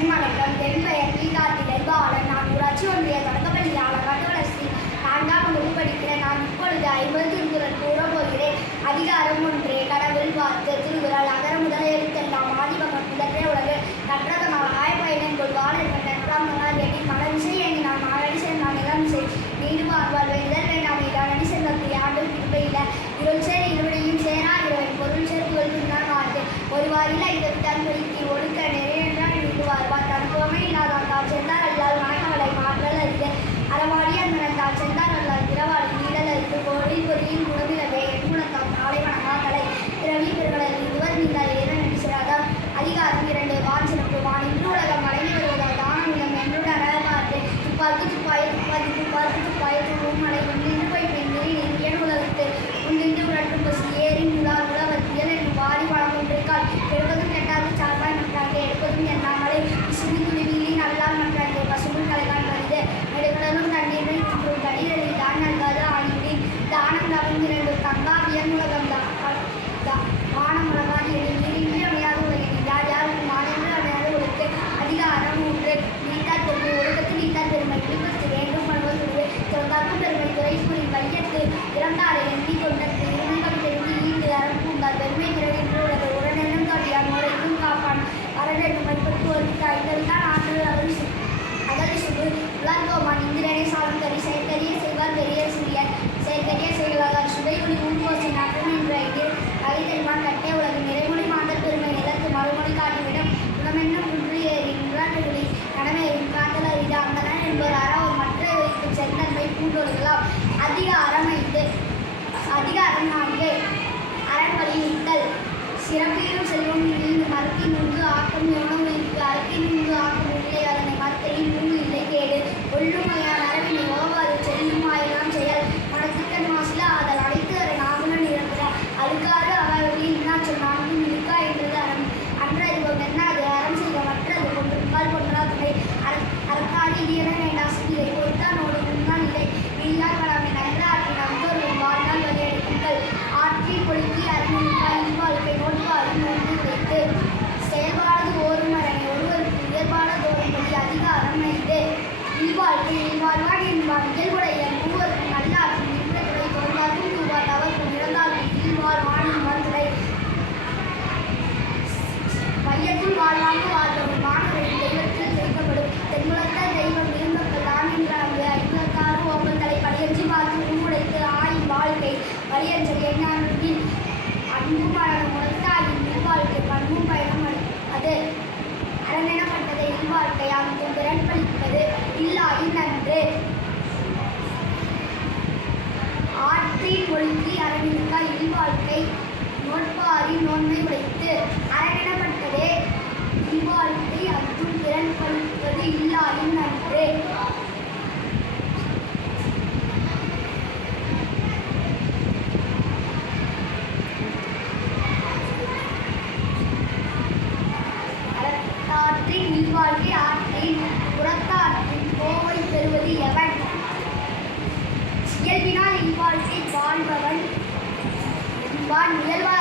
அனைவருக்கும் வணக்கம். என் பெயர் வி. கார்த்திகை பாலன். நான் ஊராட்சி ஒன்றிய தொடக்கப்பள்ளியாளர் கட்டுவலசி 4ஆம் வகுப்பு படிக்கிறேன். நான் இப்பொழுது 50 திருக்குறள் கூறப் போகிறேன். அதிகாரம் 1. கடவுள் வாழ்த்து. திருக்குறள். அகர முதல எழுத்தெல்லாம் ஆதிபகவன் முதற்றே உலகு கற்றதனால் ஆய்பயனின் கொள்வாள் என்ற நன்றாம் மலர் எண்ணி மலர்மிசை எண்ணி நான் மாலடி சேர்ந்தான் நிலமிசை நீடு வாழ்வாள் வேண்டுதல் வேண்டாம் இடானடி செல்வத்தை ஆண்டும் திருப்பையில இருள் சேர் இருவடையும் சேரா இரவன் பொருள் சேர் புகழ் பின்னால் வாழ்த்து ஒரு வாரில் ஐந்து விட்டான் பொறுக்கி ஒடுக்க நிறையென்றால் வாழ்வார் தனுபவமே இல்லாதான் தால் சென்றார் அல்லால் மனக்கவலை மாற்றல் அறிந்து அறவாடி அந்தனன் தால் சென்றார் அல்லால் திறவாடி நீடல் அறிந்து கோடில் பொறியின் குணமிலவே என் குணத்தால் நாளை வணங்கா தலை பிறவி பெருமளர் இருவர் நீந்தால் ஏற நடிச்சிடாதார். அதிகாரம் 2. வாஞ்சிறப்பு. வானின்று உலகம் வழங்கி வருவதால் தானமிலம் என்னுடன் அறவார்த்து துப்பாக்கு துப்பாய துப்பாக்கி துப்பாக்கு துப்பாய துவும் மலை உண்டின்று போய் பெண்ணி என் உலகத்து உண்டின்று உரட்டும் பசி ஏறின் உலார் உலவத்தியல் என்று வாரி வளமொன்றிற்கால் எடுப்பதும் கெட்டாது சார்பாய் நன்றாக எடுப்பதும் எண்ணாமலை விசும்பி துணிவிலி நல்லால் நன்றாக பசுமுன் கலைகான் வருது நெடுக்கடலும் தண்ணீரை மற்றும் கடிதலை தான் நல்காது ஆணிவிடி தானம் தவங்கிரண்டு தங்காவியன் உலகம் வானம் உலகாது என நீரின்றி அமையாத உலகின் யார் யாருக்கு மாநில அமையாத உலகு. அதிகாரம் 3. நீத்தார் பெருமை. ஒழுக்கத்தில் நீத்தார் பெருமை விழுப்பத்து வேண்டும் பணுவது திறந்தாக்கும் பெருமை துறைசூரின் வையத்து இறந்தாரை எண்ணி கொண்டது இருந்தம் தெரிந்து ஈண்டு அறம் பூந்தார் பெருமை திறனின்று உலக உடனென்னும் காட்டியான் முறைக்கும் காப்பான் அரடென்று மைப்படுத்துவதற்கு ஐந்தவிதான் ஆற்றல் அகலிசுகு உலர்கோமான் இந்திரனை சாலம் கறி செயற்கரிய செய்வார் பெரிய சிறியர் செயற்கரிய செயலாளர் சுடைமொழி ஊன்கோசி நாட்டம் என்ற அகைதெல்மான் கட்டே உலக நிறைமொழி மாந்தர் பெருமை நிலத்து மறுமொழி காட்டிவிடும் குணமென்னும் குன்று ஏறி நின்றாட்டுகளி கடமையும் காத்தல் அறிது அந்தனர் என்பவர் அறவர் மற்ற வைப்பு செந்தன்மை பூண்டொழுகலாம். அதிகாரம் 5. அதிகாரம் 4. அரண் வலியுறுத்தல். சிறப்பீரும் செல்வம் இழிந்து மரத்தின் உண்டு ஆக்கம் எவனும் இருக்கு அறத்தின் உண்டு ஆக்கம் இல்லை அதனை மரத்தையும் மூங்கு இல்லை கேடு ஒள்ளுமையான அரவினை ஓவாது செல்லும் ஆயெல்லாம் செயல் மனத்துக்கண் மாசில அதல் அனைத்து அரை நாகுலன் இறந்த அழுக்காறு அவர்களில் இன்னாச்சல் நான்கும் இருக்கா என்றது அறம் அன்று அறிவோம் என்னாது அறம் செய்ய மற்றது கொன்றிருப்பால் கொன்றா துணை அறத்தாடி இடியன வேண்டா சிலை பொறுத்தானோடு முன்னால் இல்லை வீழ்நாள் படாமை நன்ற ஆற்றின் அங்கொருவன் வாழ்நாள் வகையெடுக்குங்கள் ஆற்றில் பொழுக்கி அரண்மனைக்காய் இல்வாழ்க்கை நோட்பாடு நோண்டு உடைத்து செயல்பாடு ஓரும் அரணை ஒருவருக்கு உயர்பாடதோறும் படி. அதிகாரம் 5. இல்வாழ்க்கை இல்வாழ்வான் என்பான் இயல்புடைய மூவருக்கும் நல்லாற்றும் நின்றதுரை தொடர்ந்தார்க்கும் தூவார் தவறுக்கும் இறந்தார்க்கும் இல்வாழ்வான் என்பான் துறை மையத்தில் வாழ்வாங்க வாழ்வரும் மாணவரின் தெய்வத்தில் ஜெயிக்கப்படும் தென்முலத்த தெய்வம் இருந்தவர்கள் தான் என்றாங்க ஐம்பத்தாறு ஓம்பத்தலை படியஞ்சி பார்த்து உருவுடைத்து ஆயின் வாழ்க்கை வலியஞ்சல் எண்ணாவின் அன்பு பயணம் உணர்த்தாயின் இல்வாழ்க்கை பண்பும் பயணம் அது அரணெனப்பட்டதை இல்வாழ்க்கை அங்கும் திறன் பளிப்பது இல்லாயின் நன்று. ஆற்றின் ஒழுங்கி அரணிக்கா இல்வாழ்க்கை நோட்பாரின் நோன்மை உடைத்து அரணெனப்பட்டதே இல்வாழ்க்கை அங்கும் திறன் பளிப்பது இல்லாயின் நன்று. ஆற்றின் இல்வாழ்க்கை ஆற்றின் புறத்தாற்றின் கோவை பெறுவது எவன் இயல்பினால் இல்வாழ்க்கை வாழ்பவன் என்பான் இயல்பா